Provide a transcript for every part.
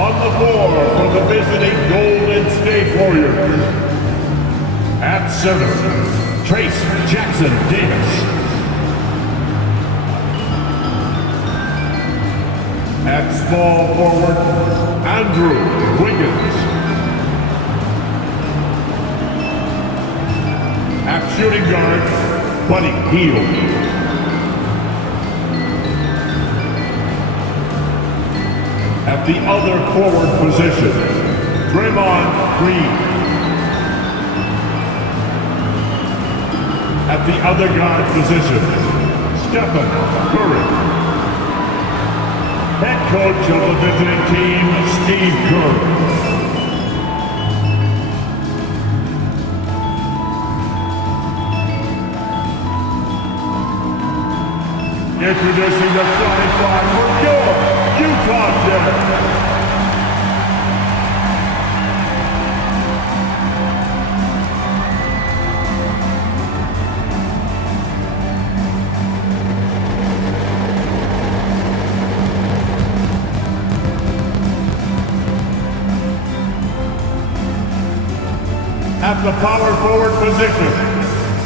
On the floor for the visiting Golden State Warriors. At center, Trace Jackson Davis. At small forward, Andrew Wiggins. At shooting guard, Buddy Hield. At the other forward position, Draymond Green. At the other guard position, Stephen Curry. Head coach of the visiting team, Steve Kerr. Introducing the starting five for your Utah Jazz. At the power forward position,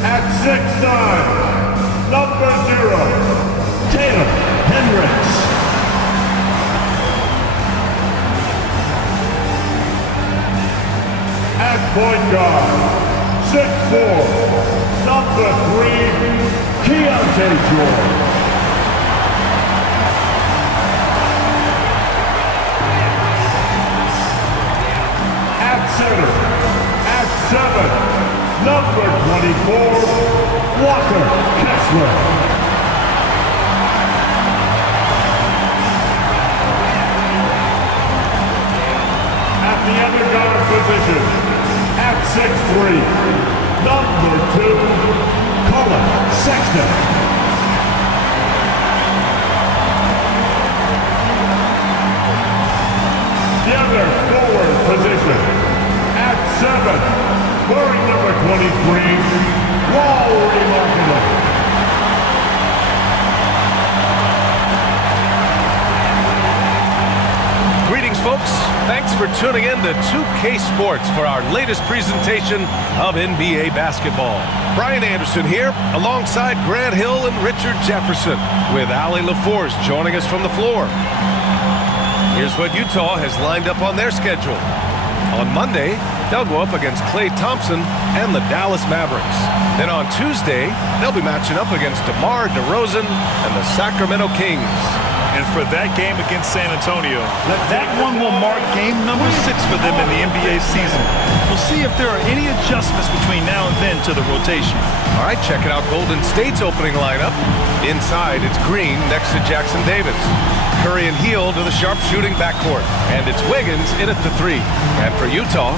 at 6'9", number 0, Taylor Hendricks. At point guard, 6'4", number 3, Keontae George. At center, at 7, number 24, Walker Kessler. At the other guard position, at 6'3", number 2, Colin Sexton. The other forward position, at 7, wearing number 23, Lauri Markkanen. Greetings, folks. Thanks for tuning in to 2K Sports for our latest presentation of NBA basketball. Brian Anderson here, alongside Grant Hill and Richard Jefferson, with Ali LaForce joining us from the floor. Here's what Utah has lined up on their schedule. On Monday, they'll go up against Klay Thompson and the Dallas Mavericks. Then on Tuesday, they'll be matching up against DeMar DeRozan and the Sacramento Kings. And for that game against San Antonio, that one will mark game number 6 for them in the NBA season. We'll see if there are any adjustments between now and then to the rotation. All right, checking out Golden State's opening lineup. Inside, it's Green next to Jackson Davis. Curry and Hield to the sharpshooting backcourt. And it's Wiggins in at the 3. And for Utah,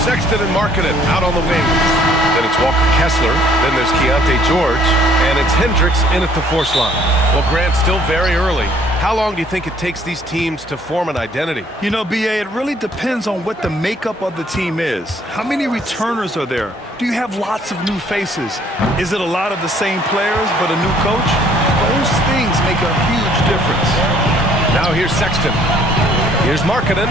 Sexton and Markkanen out on the wings. Then it's Walker Kessler. Then there's Keontae George. And it's Hendricks in at the force line. Well, Grant, still very early. How long do you think it takes these teams to form an identity? You know, B.A., it really depends on what the makeup of the team is. How many returners are there? Do you have lots of new faces? Is it a lot of the same players but a new coach? Those things make a huge difference. Now here's Sexton. Here's Markkanen.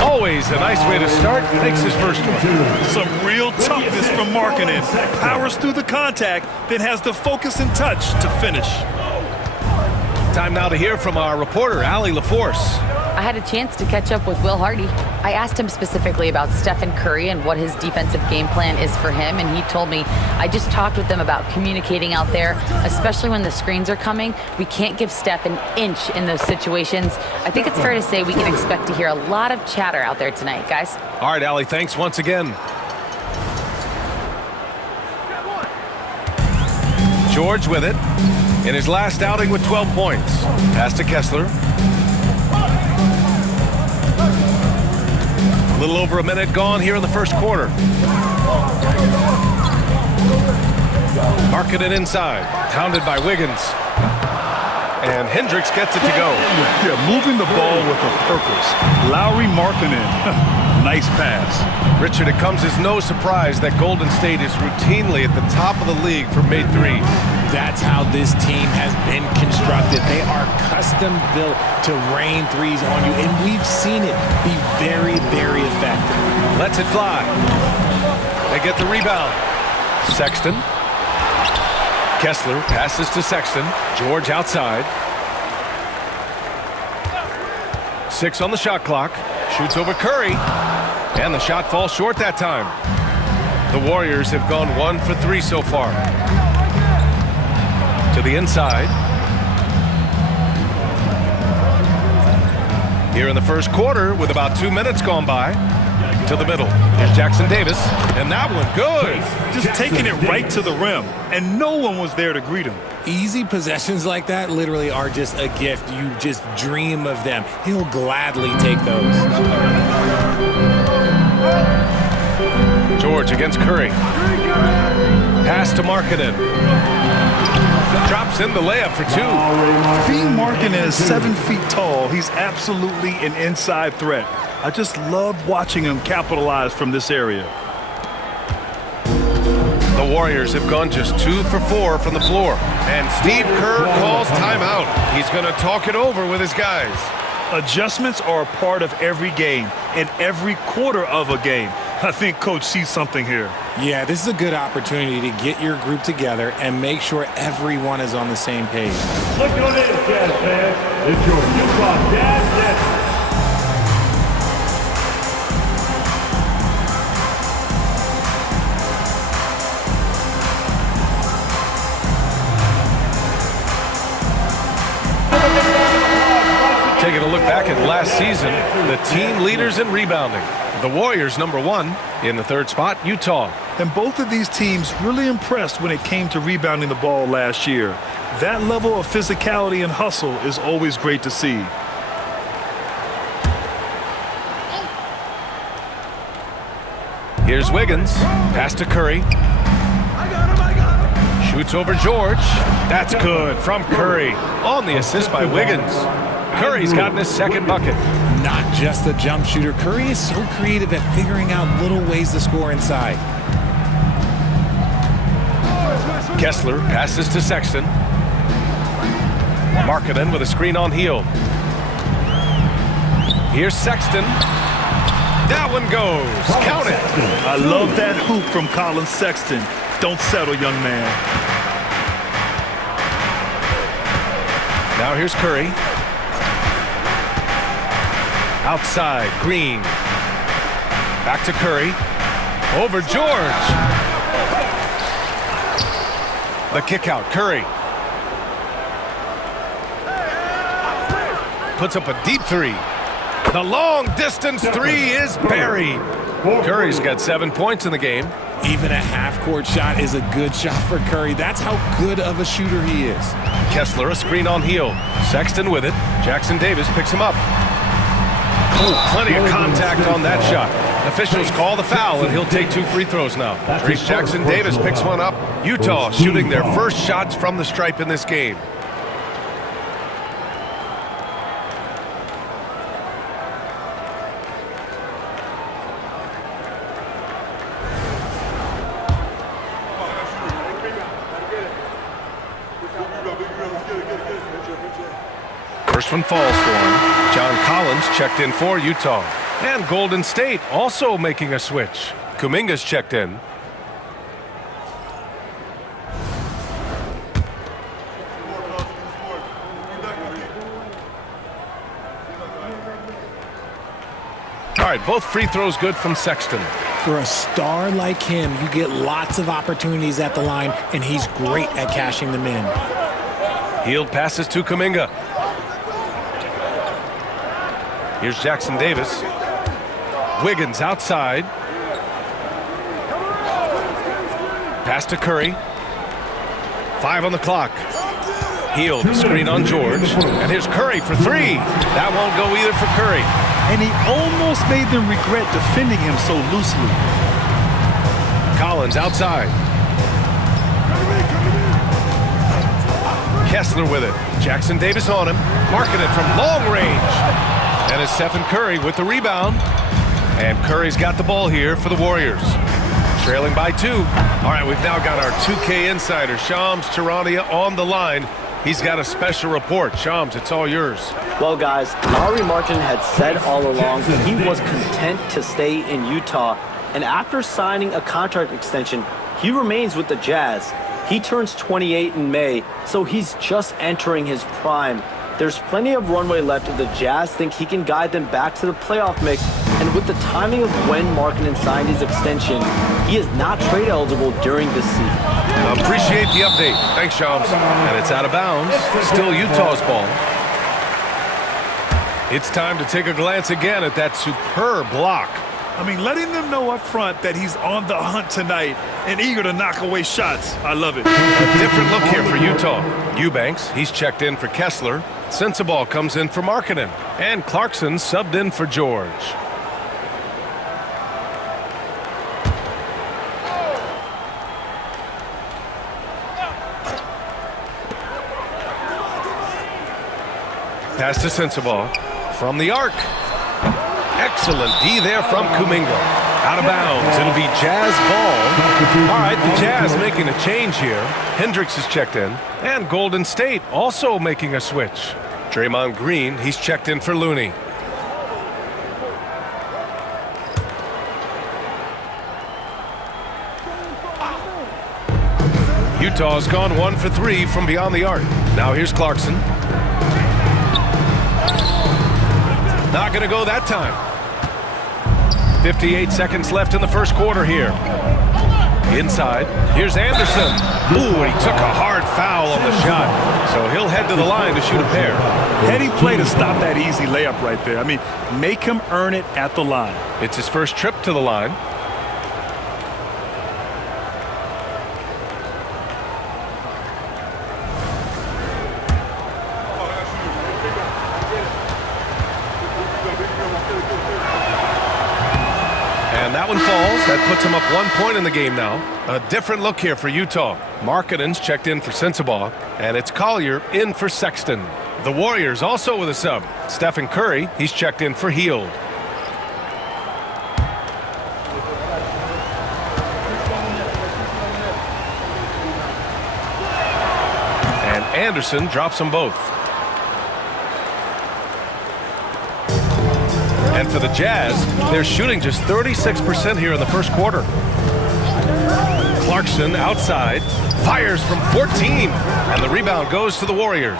Always a nice way to start. Makes his first one. Some real toughness from Markkanen. Powers through the contact, then has the focus and touch to finish. Time now to hear from our reporter, Ali LaForce. I had a chance to catch up with Will Hardy. I asked him specifically about Stephen Curry and what his defensive game plan is for him, and he told me, I just talked with them about communicating out there, especially when the screens are coming. We can't give Steph an inch in those situations. I think it's fair to say we can expect to hear a lot of chatter out there tonight, guys. All right, Ali, thanks once again. George with it. In his last outing with 12 points. Pass to Kessler. A little over a minute gone here in the first quarter. Markkanen inside. Pounded by Wiggins. And Hendricks gets it to go. Yeah, moving the ball with a purpose. Lauri Markkanen. Nice pass. Richard, it comes as no surprise that Golden State is routinely at the top of the league for made threes. That's how this team has been constructed. They are custom built to rain threes on you, and we've seen it be very, very effective. Lets it fly. They get the rebound. Sexton. Kessler passes to Sexton. George outside. 6 on the shot clock. Shoots over Curry. And the shot falls short that time. The Warriors have gone 1 for 3 so far. To the inside. Here in the first quarter with about 2 minutes gone by. To the middle. Here's Jackson Davis. And that one good. Just taking it right to the rim. And no one was there to greet him. Easy possessions like that literally are just a gift. You just dream of them. He'll gladly take those. George against Curry. Pass to Markkanen. Drops in the layup for 2. Being Markkanen is 7 feet tall, he's absolutely an inside threat. I just love watching him capitalize from this area. The Warriors have gone just 2 for 4 from the floor. And Steve Kerr calls timeout. He's going to talk it over with his guys. Adjustments are a part of every game and every quarter of a game. I think Coach sees something here. Yeah, this is a good opportunity to get your group together and make sure everyone is on the same page. Look on in, Jazz fans. It's your Utah Jazz Net. Taking a look back at last season, the team leaders in rebounding. The Warriors #1 in the 3rd spot, Utah. And both of these teams really impressed when it came to rebounding the ball last year. That level of physicality and hustle is always great to see. Here's Wiggins. Pass to Curry. Shoots over George. That's good from Curry. On the assist by Wiggins. Curry's gotten his 2nd bucket. Not just a jump shooter, Curry is so creative at figuring out little ways to score inside. Kessler passes to Sexton. Markkanen with a screen on heel. Here's Sexton. That one goes. Count it. I love that hoop from Colin Sexton. Don't settle, young man. Now here's Curry. Outside, Green. Back to Curry. Over George. The kick out, Curry. Puts up a deep 3. The long distance 3 is buried. Curry's got 7 points in the game. Even a half-court shot is a good shot for Curry. That's how good of a shooter he is. Kessler, a screen on heel. Sexton with it. Jackson Davis picks him up. Oh, plenty of contact on that shot. Officials call the foul, and he'll take 2 free throws now. Trace Jackson Davis picks one up. Utah shooting their first shots from the stripe in this game. First one falls for him. John Collins checked in for Utah. And Golden State also making a switch. Kuminga's checked in. All right, both free throws good from Sexton. For a star like him, you get lots of opportunities at the line, and he's great at cashing them in. Healed passes to Kuminga. Here's Jackson Davis. Wiggins outside. Pass to Curry. 5 on the clock. Hield, the screen on George. And here's Curry for 3. That won't go either for Curry. And he almost made them regret defending him so loosely. Collins outside. Kessler with it. Jackson Davis on him. Marking it from long range. And it's Stephen Curry with the rebound. And Curry's got the ball here for the Warriors. Trailing by 2. All right, we've now got our 2K insider, Shams Charania, on the line. He's got a special report. Shams, it's all yours. Well, guys, Lauri Markkanen had said all along that he was content to stay in Utah. And after signing a contract extension, he remains with the Jazz. He turns 28 in May, so he's just entering his prime. There's plenty of runway left if the Jazz think he can guide them back to the playoff mix. And with the timing of when Markkanen signed his extension, he is not trade eligible during this season. Appreciate the update. Thanks, Shams. And it's out of bounds. Still Utah's ball. It's time to take a glance again at that superb block. I mean, letting them know up front that he's on the hunt tonight and eager to knock away shots. I love it. A different look here for Utah. Eubanks, he's checked in for Kessler. Sensabaugh comes in for Markkanen. And Clarkson subbed in for George. Pass to Sensabaugh. From the arc. Excellent D there from Kuminga. Out of bounds. It'll be Jazz ball. All right, the Jazz making a change here. Hendricks is checked in. And Golden State also making a switch. Draymond Green, he's checked in for Looney. Utah's gone 1 for 3 from beyond the arc. Now here's Clarkson. Not going to go that time. 58 seconds left in the first quarter here. Inside, here's Anderson. Ooh, he took a hard foul on the shot. So he'll head to the line to shoot a pair. Heady play to stop that easy layup right there. I mean, make him earn it at the line. It's his first trip to the line. And that one falls. That puts him up 1 point in the game now. A different look here for Utah. Markkanen's checked in for Sensabaugh, and it's Collier in for Sexton. The Warriors also with a sub. Stephen Curry, he's checked in for Hield. And Anderson drops them both. And for the Jazz, they're shooting just 36% here in the first quarter. Clarkson outside, fires from 14, and the rebound goes to the Warriors.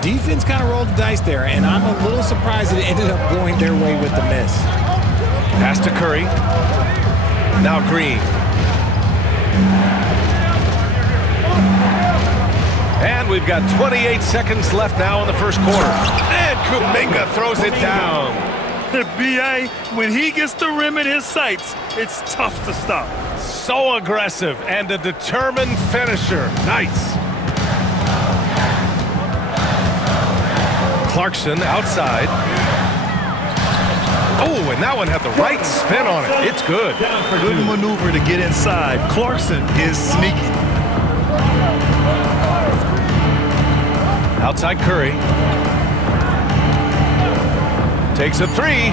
Defense kind of rolled the dice there, and I'm a little surprised it ended up going their way with the miss. Pass to Curry. Now Green. And we've got 28 seconds left now in the first quarter. And Kuminga throws it down. B.A., when he gets the rim in his sights, it's tough to stop. So aggressive and a determined finisher. Nice. Clarkson outside. Oh, and that one had the right spin on it. It's good. Good maneuver to get inside. Clarkson is sneaky. Outside Curry. Takes a three.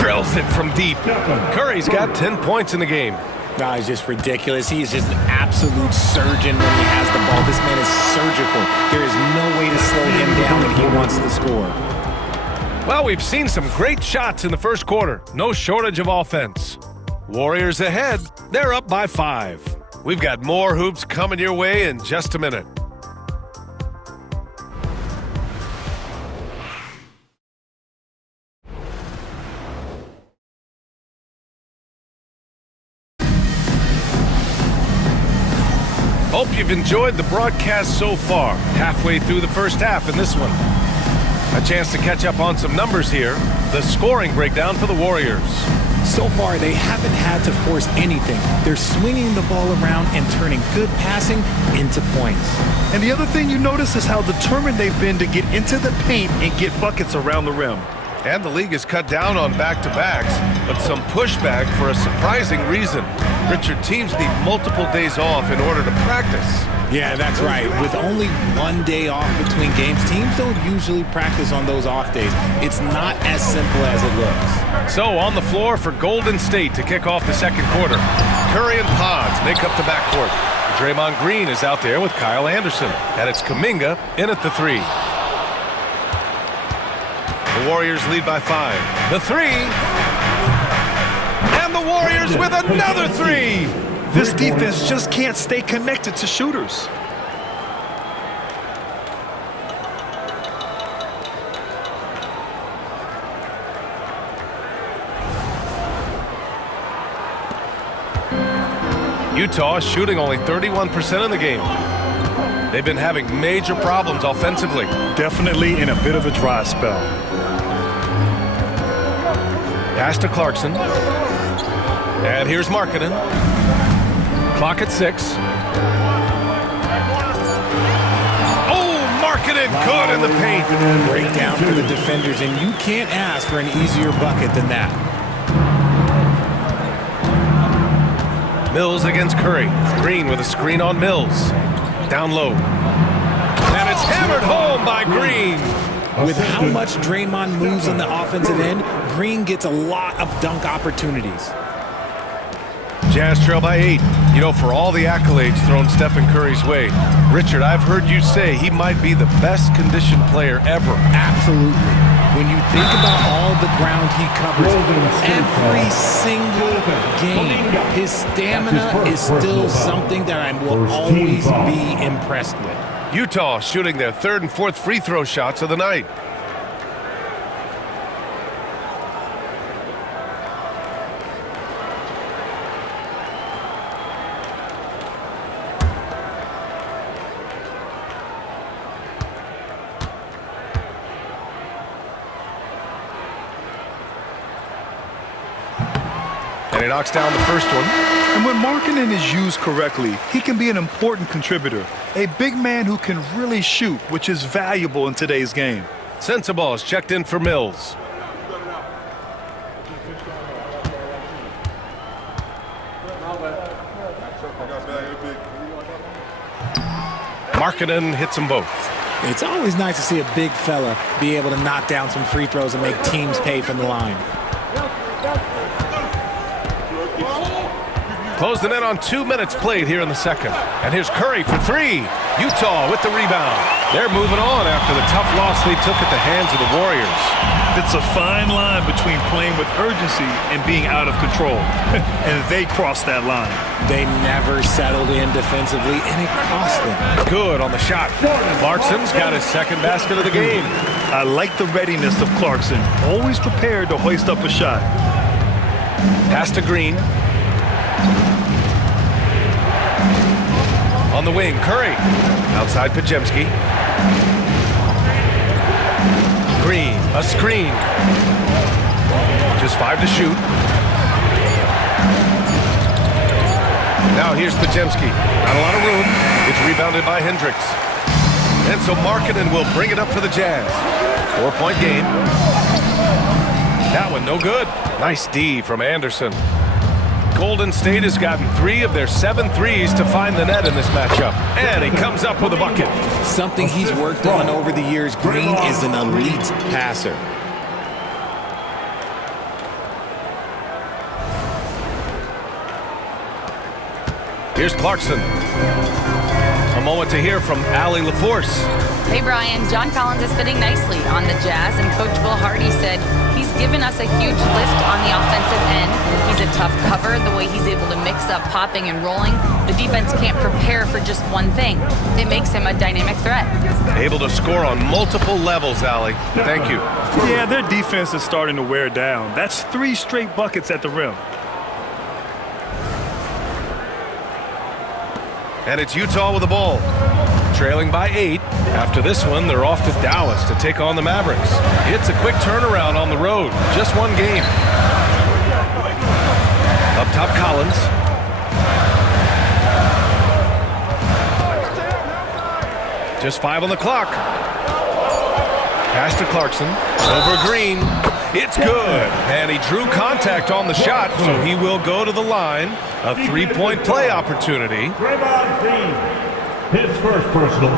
Drills it from deep. Curry's got 10 points in the game. No, it's just ridiculous. He is just an absolute surgeon when he has the ball. This man is surgical. There is no way to slow him down when he wants to score. Well, we've seen some great shots in the first quarter. No shortage of offense. Warriors ahead. They're up by 5. We've got more hoops coming your way in just a minute. Hope you've enjoyed the broadcast so far. Halfway through the first half in this one. A chance to catch up on some numbers here. The scoring breakdown for the Warriors. So far, they haven't had to force anything. They're swinging the ball around and turning good passing into points. And the other thing you notice is how determined they've been to get into the paint and get buckets around the rim. And the league has cut down on back-to-backs, but some pushback for a surprising reason. Richard, teams need multiple days off in order to practice. Yeah, that's right. With only 1 day off between games, teams don't usually practice on those off days. It's not as simple as it looks. So on the floor for Golden State to kick off the second quarter. Curry and Pods make up the backcourt. Draymond Green is out there with Kyle Anderson. And it's Kuminga in at the 3. The Warriors lead by 5. The 3. And the Warriors with another 3. This defense just can't stay connected to shooters. Utah shooting only 31% in the game. They've been having major problems offensively. Definitely in a bit of a dry spell. Pass to Clarkson. And here's Markkanen. Clock at 6. Oh, Markkanen good in the paint. Breakdown for the defenders, and you can't ask for an easier bucket than that. Mills against Curry. Green with a screen on Mills. Down low. And it's hammered home by Green. With how much Draymond moves on the offensive end, Green gets a lot of dunk opportunities. Jazz trail by 8. You know, for all the accolades thrown Stephen Curry's way, Richard, I've heard you say he might be the best conditioned player ever. Absolutely. When you think about all the ground he covers every single game, his stamina is still something that I will always be impressed with. Utah shooting their 3rd and 4th free throw shots of the night. And he knocks down the first one. And when Markkanen is used correctly, he can be an important contributor. A big man who can really shoot, which is valuable in today's game. Sensabaugh is checked in for Mills. Markkanen hits them both. It's always nice to see a big fella be able to knock down some free throws and make teams pay from the line. Closing in on 2 minutes played here in the second. And here's Curry for 3. Utah with the rebound. They're moving on after the tough loss they took at the hands of the Warriors. It's a fine line between playing with urgency and being out of control. And they crossed that line. They never settled in defensively, and it cost them. Good on the shot. Clarkson's got his second basket of the game. I like the readiness of Clarkson. Always prepared to hoist up a shot. Pass to Green. On the wing, Curry. Outside Pajemski. Green, a screen. Just 5 to shoot. Now here's Pajemski. Not a lot of room. It's rebounded by Hendricks. And so Markkanen will bring it up for the Jazz. 4-point game. That one no good. Nice D from Anderson. Golden State has gotten 3 of their 7 threes to find the net in this matchup. And he comes up with a bucket. Something he's worked on over the years. Green is an elite passer. Here's Clarkson. A moment to hear from Allie LaForce. Hey, Brian. John Collins is fitting nicely on the Jazz, and Coach Will Hardy said he's given us a huge lift on the offensive end. He's a tough cover. The way he's able to mix up popping and rolling, the defense can't prepare for just one thing. It makes him a dynamic threat. Able to score on multiple levels, Allie. Thank you. Yeah, their defense is starting to wear down. That's 3 straight buckets at the rim. And it's Utah with the ball. Trailing by 8. After this one, they're off to Dallas to take on the Mavericks. It's a quick turnaround on the road. Just one game. Up top, Collins. Just 5 on the clock. Pass to Clarkson. Over Green. It's good. And he drew contact on the shot, so he will go to the line. A 3-point play opportunity. Draymond Green, his first personal,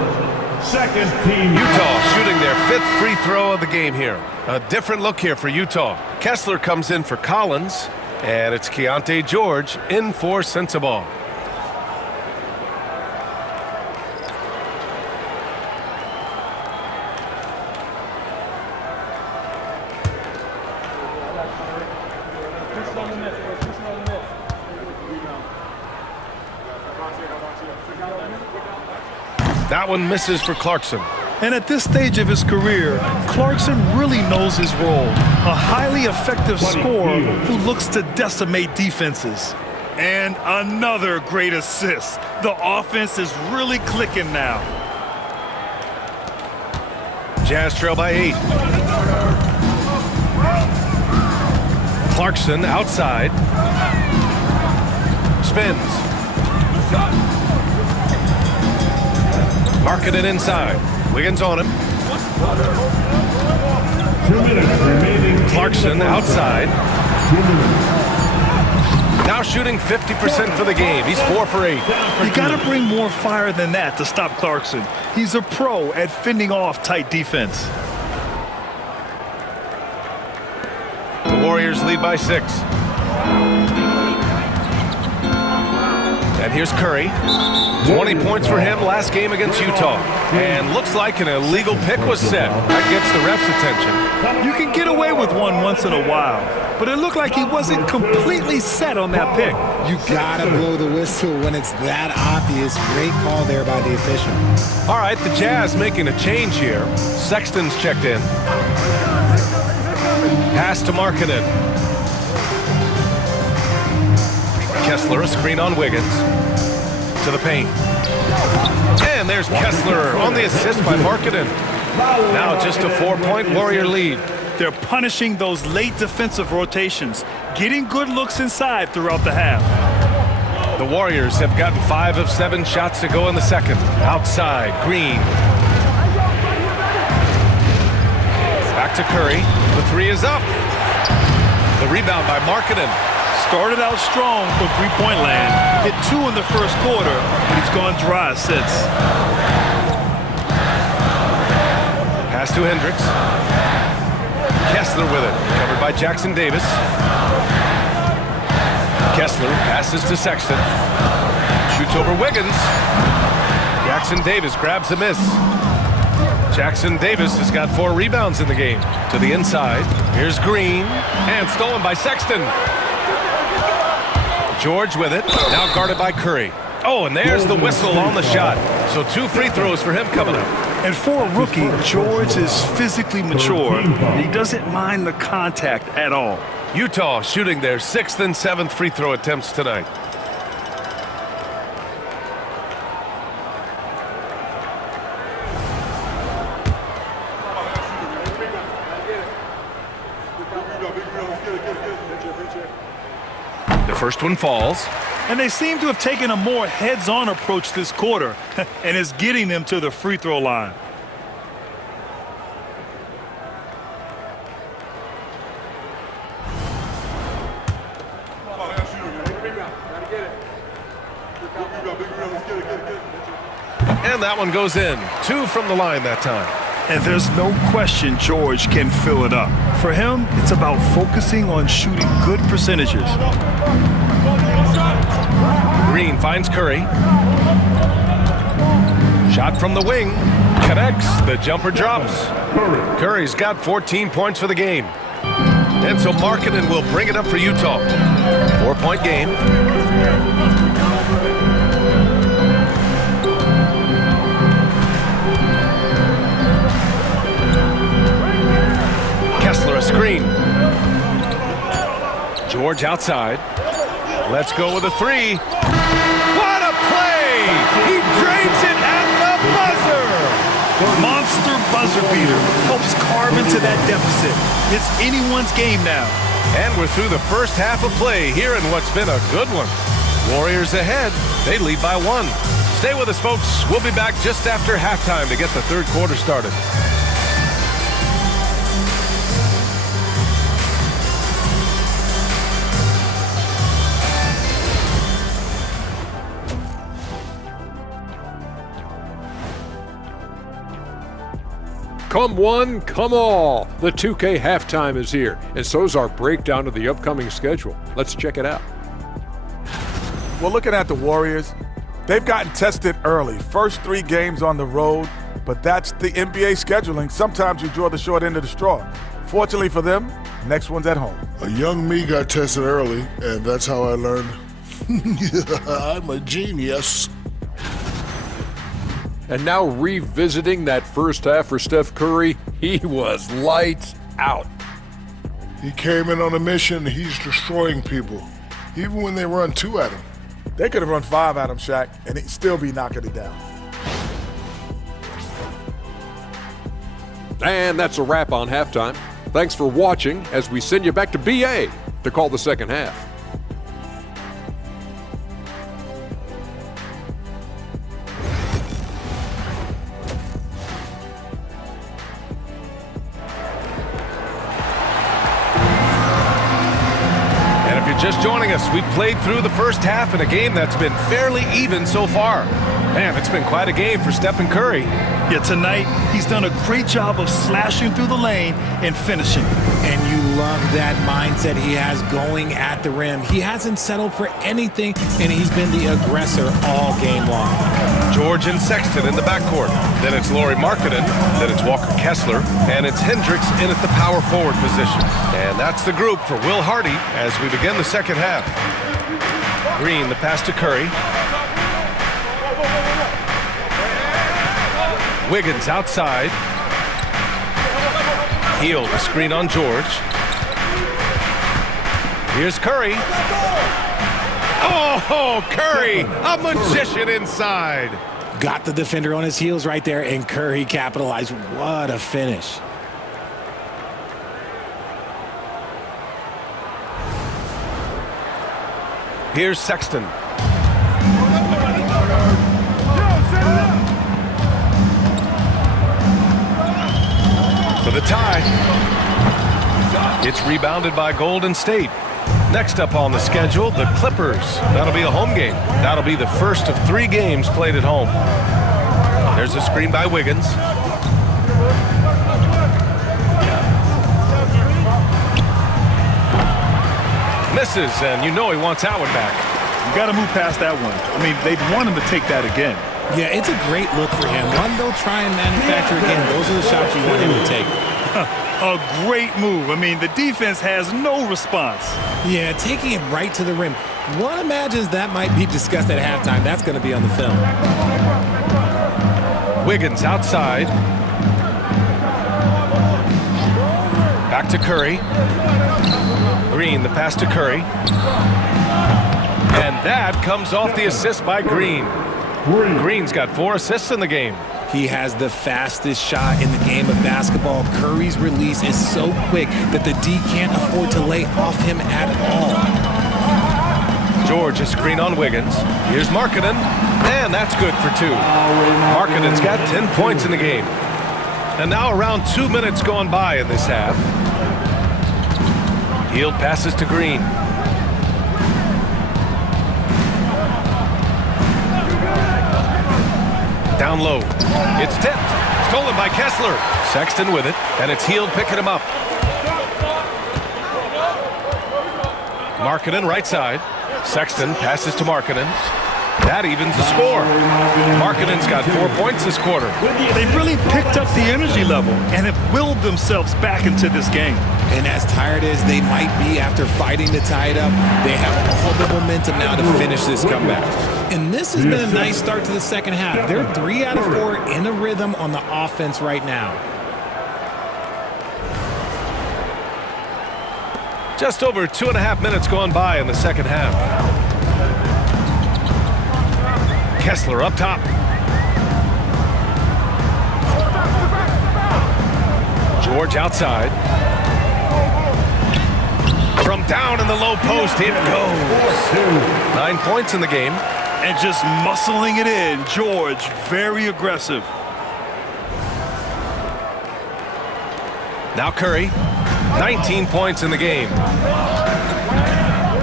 second team. Utah shooting their 5th free throw of the game here. A different look here for Utah. Kessler comes in for Collins. And it's Keontae George in for Sensabaugh. That one misses for Clarkson. And at this stage of his career, Clarkson really knows his role. A highly effective scorer who looks to decimate defenses. And another great assist. The offense is really clicking now. Jazz trail by 8. Clarkson outside. Spins. Marking it inside. Wiggins on him. 2 minutes remaining. Clarkson outside. Now shooting 50% for the game. He's 4 for 8. You got to bring more fire than that to stop Clarkson. He's a pro at fending off tight defense. The Warriors lead by 6. And here's Curry. 20 points for him last game against Utah. And looks like an illegal pick was set. That gets the ref's attention. You can get away with one once in a while, but it looked like he wasn't completely set on that pick. You gotta blow the whistle when it's that obvious. Great call there by the official. All right, the Jazz making a change here. Sexton's checked in. Pass to Markkanen. Kessler, a screen on Wiggins. To the paint. And there's Kessler on the assist by Markkanen. Now just a 4-point Warrior lead. They're punishing those late defensive rotations, getting good looks inside throughout the half. The Warriors have gotten 5 of 7 shots to go in the second. Outside, Green. Back to Curry. The 3 is up. The rebound by Markkanen. Started out strong from three-point land. Hit 2 in the first quarter, but he's gone dry since. Pass to Hendricks. Kessler with it. Covered by Jackson Davis. Kessler passes to Sexton. Shoots over Wiggins. Jackson Davis grabs a miss. Jackson Davis has got 4 rebounds in the game. To the inside. Here's Green. And stolen by Sexton. George with it. Now guarded by Curry. Oh, and there's the whistle on the shot. So 2 free throws for him coming up. And for a rookie, George is physically mature. He doesn't mind the contact at all. Utah shooting their 6th and 7th free throw attempts tonight. The first one falls. And they seem to have taken a more heads-on approach this quarter, and it's getting them to the free throw line. And that one goes in. 2 from the line that time. And there's no question George can fill it up. For him, it's about focusing on shooting good percentages. Green finds Curry. Shot from the wing. Connects. The jumper drops. Curry's got 14 points for the game. And so Markkanen will bring it up for Utah. 4-point game. Kessler a screen. George outside. Let's go with a 3. What a play! He drains it at the buzzer! Monster buzzer beater helps carve into that deficit. It's anyone's game now. And we're through the first half of play here in what's been a good one. Warriors ahead. They lead by 1. Stay with us, folks. We'll be back just after halftime to get the third quarter started. Come one, come all. The 2K halftime is here, and so's our breakdown of the upcoming schedule. Let's check it out. Well, looking at the Warriors, they've gotten tested early. First 3 games on the road, but that's the NBA scheduling. Sometimes you draw the short end of the straw. Fortunately for them, next one's at home. A young me got tested early, and that's how I learned. I'm a genius. And now revisiting that first half for Steph Curry, he was lights out. He came in on a mission, he's destroying people, even when they run 2 at him. They could have run 5 at him, Shaq, and he'd still be knocking it down. And that's a wrap on halftime. Thanks for watching as we send you back to BA to call the second half. Just joining us, we played through the first half in a game that's been fairly even so far. Man, it's been quite a game for Stephen Curry. Yeah, tonight he's done a great job of slashing through the lane and finishing. And you love that mindset he has going at the rim. He hasn't settled for anything, and he's been the aggressor all game long. George and Sexton in the backcourt. Then it's Lauri Markkanen. Then it's Walker Kessler. And it's Hendricks in at the power forward position. And that's the group for Will Hardy as we begin the second half. Green, the pass to Curry. Wiggins outside. Heel, the screen on George. Here's Curry. Oh, Curry, a magician inside. Got the defender on his heels right there, and Curry capitalized. What a finish. Here's Sexton. For the tie. It's rebounded by Golden State. Next up on the schedule, the Clippers. That'll be a home game. That'll be the first of 3 games played at home. There's a screen by Wiggins. Misses, and you know he wants that one back. You got to move past that one. I mean, they'd want him to take that again. Yeah, it's a great look for him. One they'll try and manufacture again. Those are the shots you want him to take. A great move. I mean, the defense has no response. Yeah, taking it right to the rim. One imagines that might be discussed at halftime. That's going to be on the film. Wiggins outside. Back to Curry. Green, the pass to Curry. And that comes off the assist by Green. Green's got 4 assists in the game. He has the fastest shot in the game of basketball. Curry's release is so quick that the D can't afford to lay off him at all. George, a screen on Wiggins. Here's Markkanen, and that's good for 2. Markkanen's got 10 points in the game. And now around 2 minutes gone by in this half. Hield passes to Green. Down low. It's tipped. Stolen by Kessler. Sexton with it, and it's Hield picking him up. Markkanen right side. Sexton passes to Markkanen. That evens the score. Markkanen's got 4 points this quarter. They've really picked up the energy level and have willed themselves back into this game. And as tired as they might be after fighting to tie it up, they have all the momentum now to finish this comeback. And this has been a nice start to the second half. They're 3 out of 4 in a rhythm on the offense right now. Just over 2.5 minutes gone by in the second half. Kessler up top. George outside. From down in the low post, it goes. 9 points in the game. And just muscling it in. George, very aggressive. Now Curry, 19 points in the game.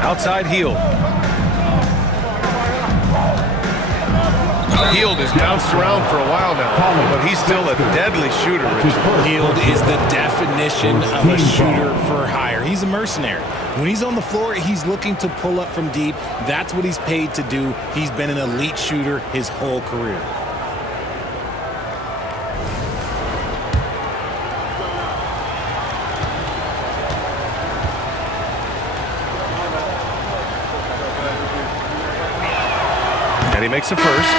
Outside heel. Hield has bounced around for a while now, but he's still a deadly shooter, Richard. Hield is the definition of a shooter for hire. He's a mercenary. When he's on the floor, he's looking to pull up from deep. That's what he's paid to do. He's been an elite shooter his whole career. And he makes a first.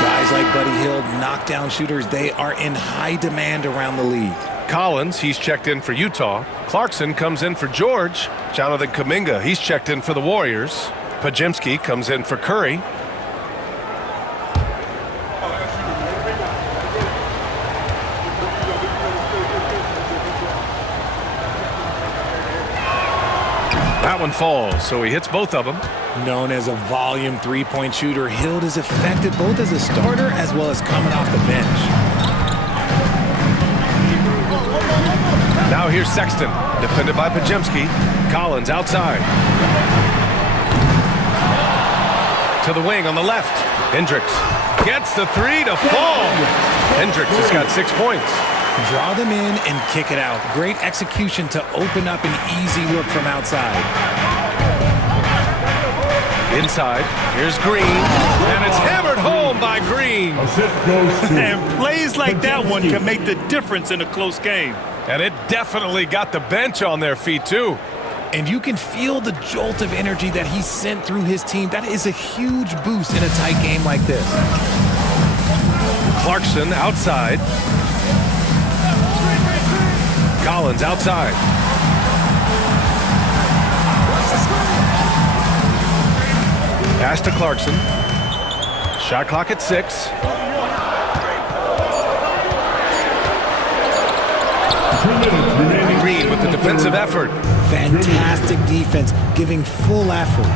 Guys like Buddy Hield, knockdown shooters, they are in high demand around the league. Collins, he's checked in for Utah. Clarkson comes in for George. Jonathan Kuminga, he's checked in for the Warriors. Pajemski comes in for Curry. That one falls, so he hits both of them. Known as a volume three-point shooter, Hield is effective both as a starter as well as coming off the bench. Now here's Sexton, defended by Pajemski. Collins outside. To the wing on the left. Hendricks gets the three to fall. Hendricks has got 6 points. Draw them in and kick it out. Great execution to open up an easy look from outside. Inside, here's Green, and it's hammered home by Green. And plays like that one can make the difference in a close game. And it definitely got the bench on their feet, too. And you can feel the jolt of energy that he sent through his team. That is a huge boost in a tight game like this. Clarkson outside. Collins outside. Pass to Clarkson. Shot clock at 6. Green with the defensive effort. Fantastic defense, giving full effort.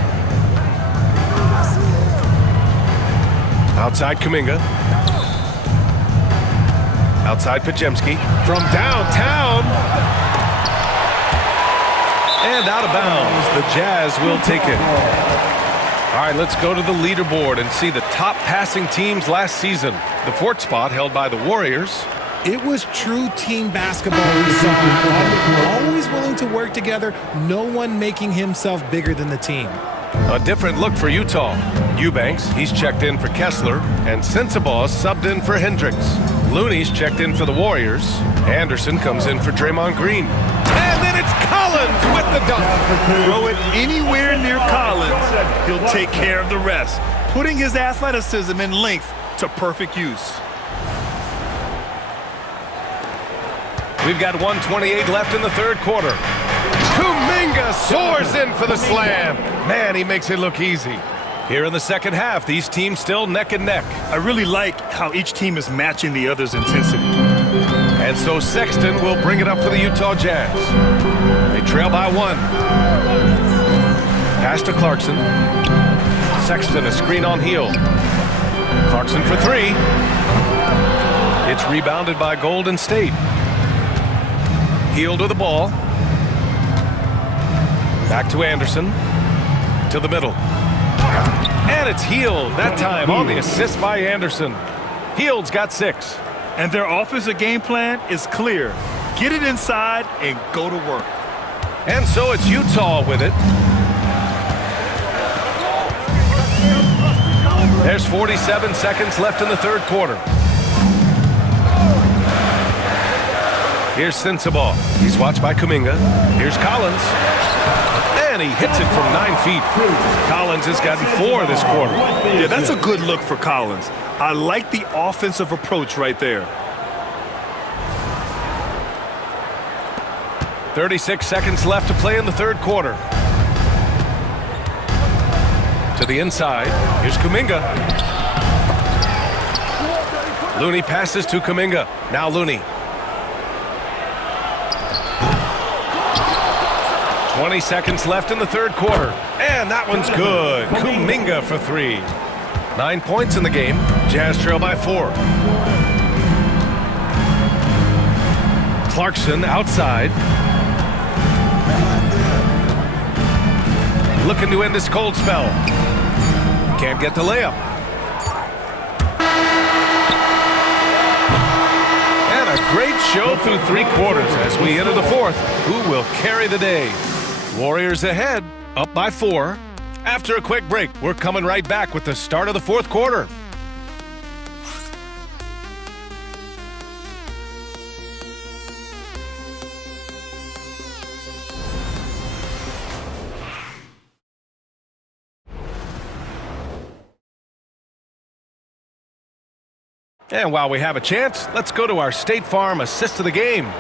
Outside Kuminga. Outside Pajemski. From downtown. And out of bounds. The Jazz will take it. All right, let's go to the leaderboard and see the top passing teams last season. The 4th spot held by the Warriors. It was true team basketball we saw out of them. Always willing to work together, no one making himself bigger than the team. A different look for Utah. Eubanks, he's checked in for Kessler, and Sensabaugh subbed in for Hendricks. Looney's checked in for the Warriors. Anderson comes in for Draymond Green. And then it's Collins with the dunk. Throw it anywhere near Collins, he'll take care of the rest, putting his athleticism and length to perfect use. We've got 1:28 left in the 3rd quarter. Kuminga soars in for the slam. Man, he makes it look easy. Here in the 2nd half, these teams still neck and neck. I really like how each team is matching the other's intensity. And so Sexton will bring it up for the Utah Jazz. They trail by 1. Pass to Clarkson. Sexton, a screen on Hield. Clarkson for 3. It's rebounded by Golden State. Hield with the ball. Back to Anderson. To the middle. And it's Hield, that time on the assist by Anderson. Hield's got 6. And their offensive game plan is clear. Get it inside and go to work. And so it's Utah with it. There's 47 seconds left in the 3rd quarter. Here's Sensabaugh. He's watched by Kuminga. Here's Collins. And he hits it from 9 feet. Collins has gotten 4 this quarter. Yeah, that's a good look for Collins. I like the offensive approach right there. 36 seconds left to play in the 3rd quarter. To the inside. Here's Kuminga. Looney passes to Kuminga. Now Looney. 20 seconds left in the 3rd quarter. And that one's good. Kuminga for 3. 9 points in the game. Jazz trail by 4. Clarkson outside. Looking to end this cold spell. Can't get the layup. great show through 3 quarters. As we enter the 4th, who will carry the day? Warriors ahead, up by 4. After a quick break, we're coming right back with the start of the 4th quarter. And while we have a chance, let's go to our State Farm assist of the game.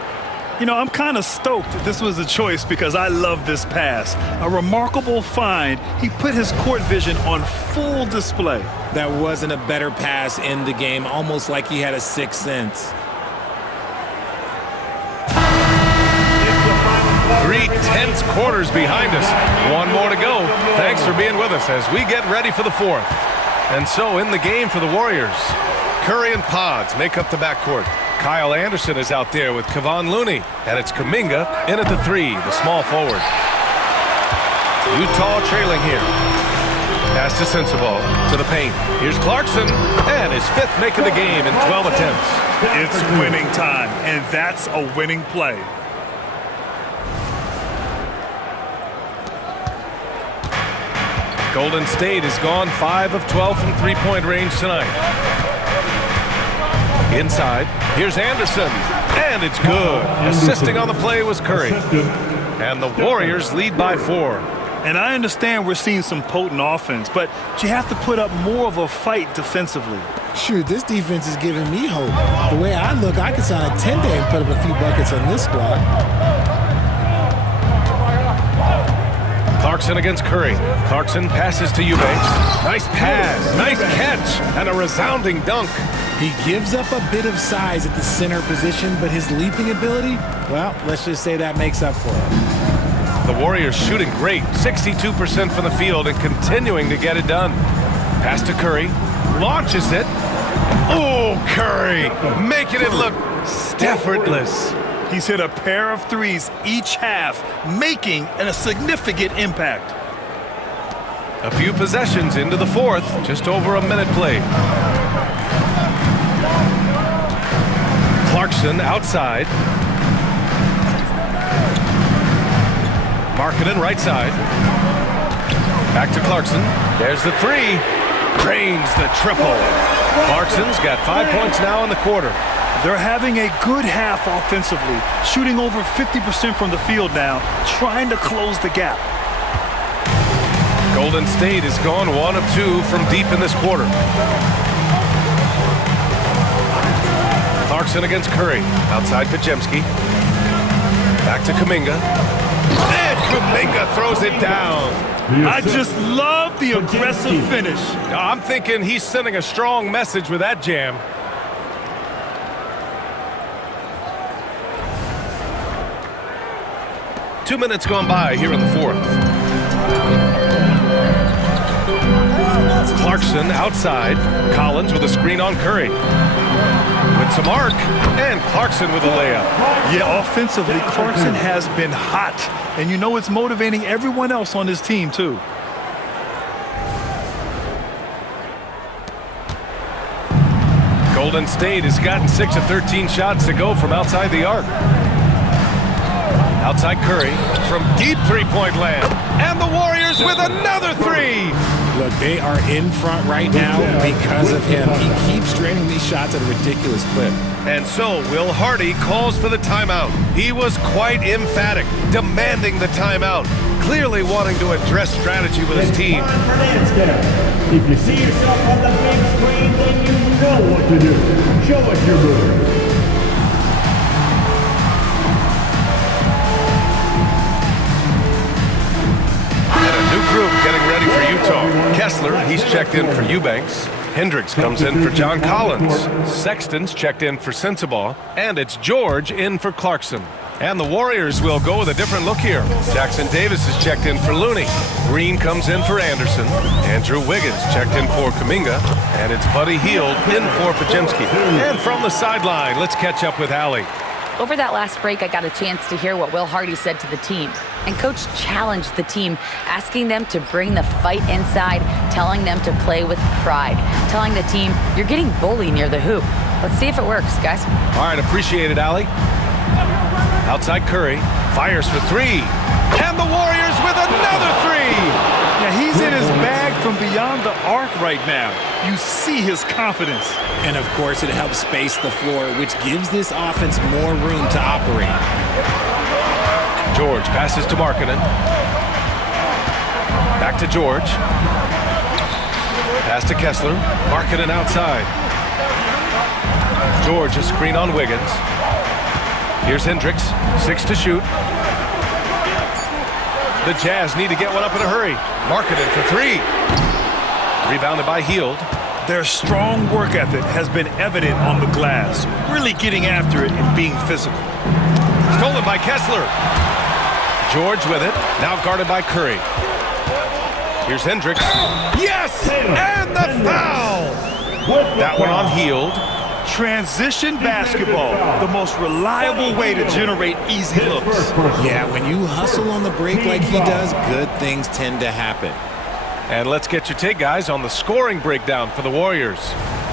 You know, I'm kind of stoked that this was a choice because I love this pass. A remarkable find. He put his court vision on full display. That wasn't a better pass in the game, almost like he had a sixth sense. 3 tense quarters behind us. 1 more to go. Thanks for being with us as we get ready for the 4th. And so in the game for the Warriors, Curry and Pods make up the backcourt. Kyle Anderson is out there with Kevon Looney, and it's Kuminga in at the 3, the small forward. Utah trailing here. Pass to Sensabaugh to the paint. Here's Clarkson, and his 5th make of the game in 12 attempts. It's winning time, and that's a winning play. Golden State has gone 5 of 12 from three-point range tonight. Inside, here's Anderson, and it's good. Assisting on the play was Curry. And the Warriors lead by 4. And I understand we're seeing some potent offense, but you have to put up more of a fight defensively. Shoot, this defense is giving me hope. The way I look, I could sign a 10-day and put up a few buckets on this squad. Clarkson against Curry. Clarkson passes to Eubanks. Nice pass, nice catch, and a resounding dunk. He gives up a bit of size at the center position, but his leaping ability, well, let's just say that makes up for it. The Warriors shooting great, 62% from the field and continuing to get it done. Pass to Curry, launches it. Oh, Curry, making it look effortless. He's hit a pair of threes each half, making a significant impact. A few possessions into the 4th, just over a minute played. Clarkson outside. Markkanen right side. Back to Clarkson. There's the 3. Drains the triple. Clarkson's got 5 points now in the quarter. They're having a good half offensively, shooting over 50% from the field now, trying to close the gap. Golden State has gone 1 of 2 from deep in this quarter. Clarkson against Curry. Outside Pajemski. Back to Kuminga. And Kuminga throws it down. I just love the aggressive finish. I'm thinking he's sending a strong message with that jam. Two minutes gone by here in the 4th. Clarkson outside. Collins with a screen on Curry. With some arc, and Clarkson with a layup. Yeah, offensively, Clarkson has been hot. And you know it's motivating everyone else on his team, too. Golden State has gotten 6 of 13 shots to go from outside the arc. Outside Curry from deep three-point land. And the Warriors with another 3. Look, they are in front right now because of him. He keeps draining these shots at a ridiculous clip. And so Will Hardy calls for the timeout. He was quite emphatic, demanding the timeout, clearly wanting to address strategy with his team. If you see yourself on the big screen, then you know what to do. Show us your move. Group getting ready for Utah. Kessler, he's checked in for Eubanks. Hendricks comes in for John Collins. Sexton's checked in for Sensabaugh. And it's George in for Clarkson. And the Warriors will go with a different look here. Jackson Davis is checked in for Looney. Green comes in for Anderson. Andrew Wiggins checked in for Kuminga. And it's Buddy Hield in for Pajemski. And from the sideline, let's catch up with Allie. Over that last break, I got a chance to hear what Will Hardy said to the team. And Coach challenged the team, asking them to bring the fight inside, telling them to play with pride, telling the team, you're getting bullied near the hoop. Let's see if it works, guys. All right, appreciate it, Allie. Outside Curry, fires for three. And the Warriors with another three! Yeah, he's in his bag from beyond the arc right now. You see his confidence. And of course, it helps space the floor, which gives this offense more room to operate. George passes to Markkanen. Back to George. Pass to Kessler. Markkanen outside. George, a screen on Wiggins. Here's Hendricks, 6 to shoot. The Jazz need to get one up in a hurry. Markkanen for three. Rebounded by Hield. Their strong work ethic has been evident on the glass, really getting after it and being physical. Stolen by Kessler. George with it, now guarded by Curry. Here's Hendricks. Yes! And the foul! That one on Hield. Transition basketball, the most reliable way to generate easy looks. Yeah, when you hustle on the break like he does, good things tend to happen. And let's get your take, guys, on the scoring breakdown for the Warriors.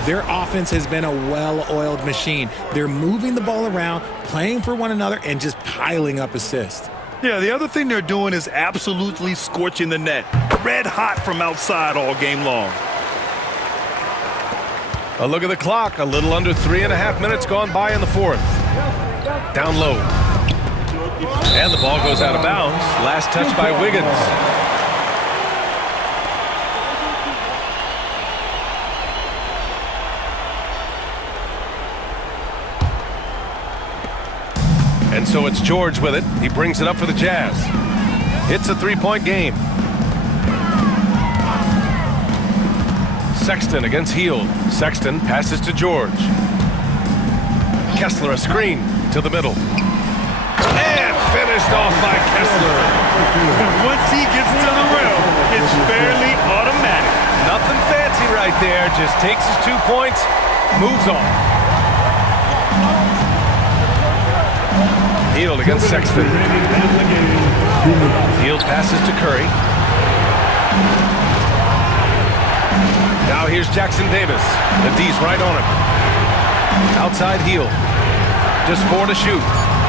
Their offense has been a well-oiled machine. They're moving the ball around, playing for one another, and just piling up assists. Yeah, the other thing they're doing is absolutely scorching the net. Red hot from outside all game long. A look at the clock. A little under 3.5 minutes gone by in the fourth. Down low. And the ball goes out of bounds. Last touch by Wiggins. And so it's George with it. He brings it up for the Jazz. It's a three-point game. Sexton against Hield. Sexton passes to George. Kessler a screen to the middle. And finished off by Kessler. Once he gets to the rim, it's fairly automatic. Nothing fancy right there. Just takes his 2 points, moves on. Hield against Sexton. Hield passes to Curry. Now here's Jackson Davis. The D's right on him. Outside Hield. Just 4 to shoot.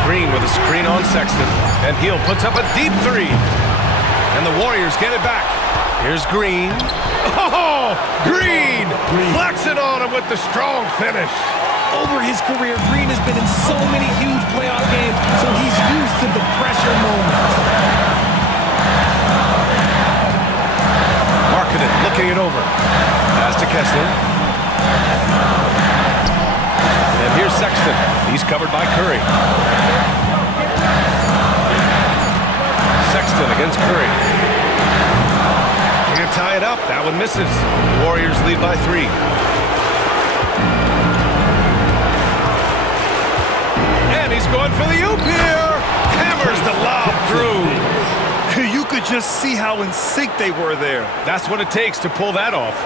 Green with a screen on Sexton. And Hield puts up a deep three. And the Warriors get it back. Here's Green. Oh, Green! Flexing on him with the strong finish. Over his career, Green has been in so many huge playoff games, so he's used to the pressure moments. Markkanen looking it over. Pass to Kessler. And here's Sexton. He's covered by Curry. Sexton against Curry. Can you tie it up? That one misses. The Warriors lead by 3. And he's going for the oop here. Hammers the lob through. You could just see how in sync they were there. That's what it takes to pull that off.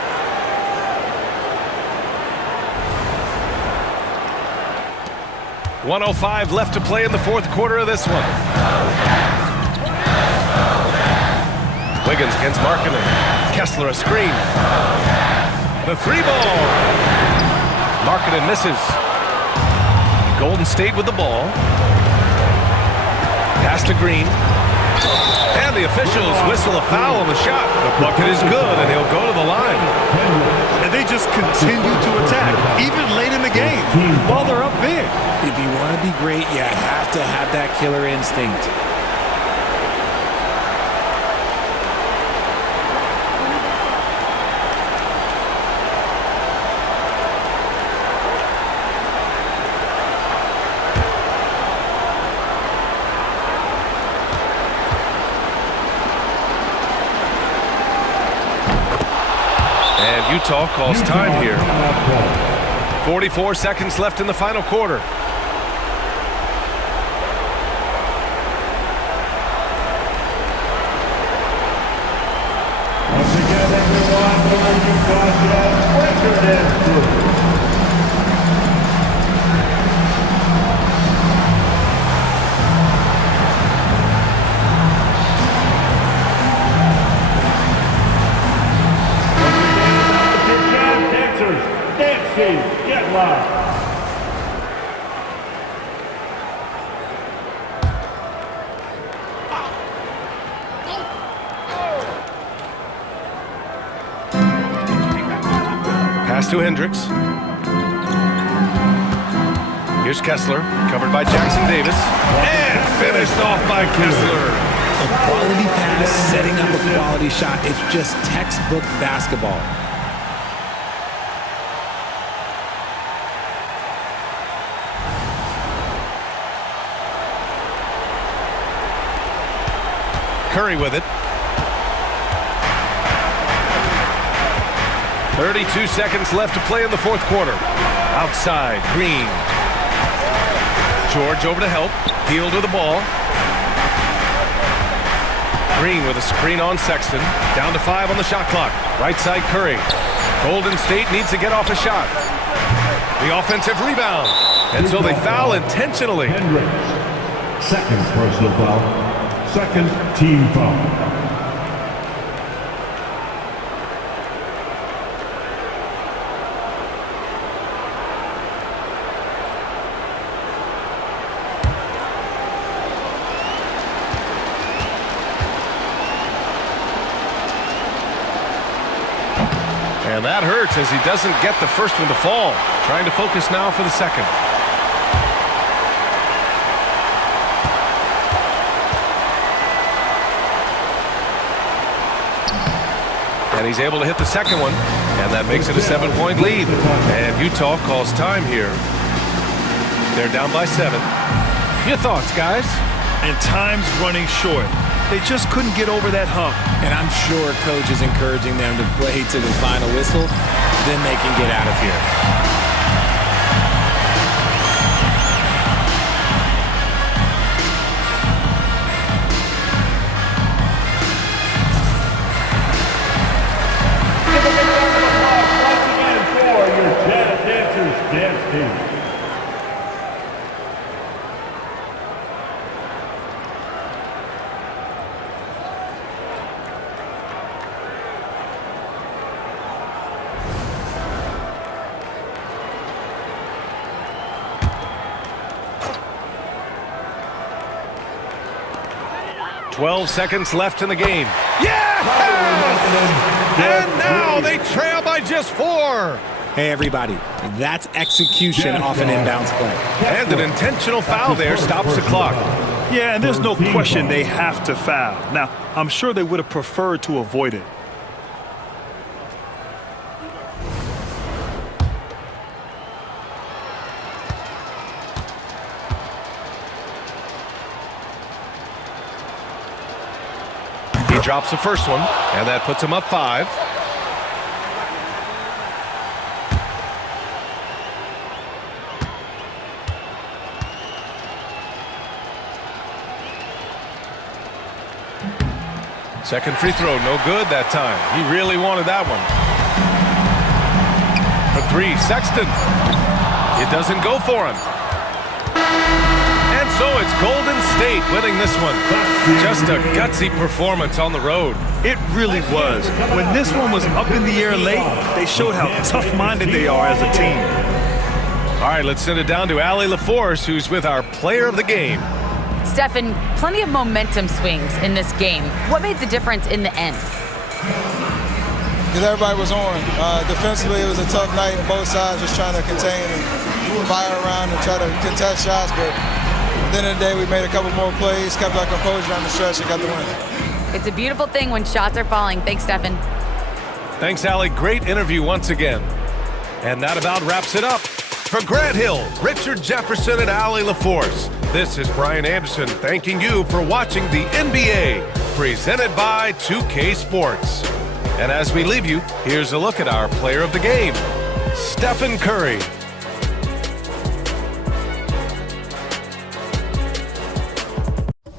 .105 left to play in the fourth quarter of this one. Wiggins against Markkanen. Kessler a screen. The three ball. Markkanen misses. Golden State with the ball. Pass to Green. And the officials whistle a foul on the shot. The bucket is good, and he'll go to the line. And they just continue to attack, even late in the game, while they're up big. If you want to be great, you have to have that killer instinct. Utah calls time here. 44 seconds left in the final quarter. Once again, everyone, the Utah Jazz record is through. Pass to Hendricks. Here's Kessler, covered by Jackson Davis. And finished off by Kessler. A quality pass, setting up a quality shot. It's just textbook basketball. Curry with it. 32 seconds left to play in the fourth quarter. Outside, Green. George over to help. Hield with the ball. Green with a screen on Sexton. Down to 5 on the shot clock. Right side, Curry. Golden State needs to get off a shot. The offensive rebound. And so they foul intentionally. Hendricks. Second personal foul. Second team foul. And that hurts as he doesn't get the first one to fall. Trying to focus now for the second. And he's able to hit the second one. And that makes it a 7-point lead. And Utah calls time here. They're down by 7. Your thoughts, guys? And time's running short. They just couldn't get over that hump. And I'm sure coach is encouraging them to play to the final whistle. Then they can get out of here. For your Jazz Dancers dance team. .12 seconds left in the game. Yes! And now they trail by just 4. Hey, everybody, that's execution off an inbounds play. And an intentional foul there stops the clock. Yeah, and there's no question they have to foul. Now, I'm sure they would have preferred to avoid it. He drops the first one, and that puts him up 5. Second free throw, no good that time. He really wanted that one. For 3, Sexton. It doesn't go for him. And so it's Golden State winning this one. Just a gutsy performance on the road. It really was. When this one was up in the air late, they showed how tough-minded they are as a team. All right, let's send it down to Allie LaForce, who's with our player of the game. Stephen, plenty of momentum swings in this game. What made the difference in the end? Because everybody was on. Defensively, it was a tough night on both sides, just trying to contain and fire around and try to contest shots. But at the end of the day, we made a couple more plays, kept our composure on the stretch, and got the win. It's a beautiful thing when shots are falling. Thanks, Stephen. Thanks, Allie. Great interview once again. And that about wraps it up. For Grant Hill, Richard Jefferson, and Allie LaForce, this is Brian Anderson thanking you for watching the NBA, presented by 2K Sports. And as we leave you, here's a look at our player of the game, Stephen Curry.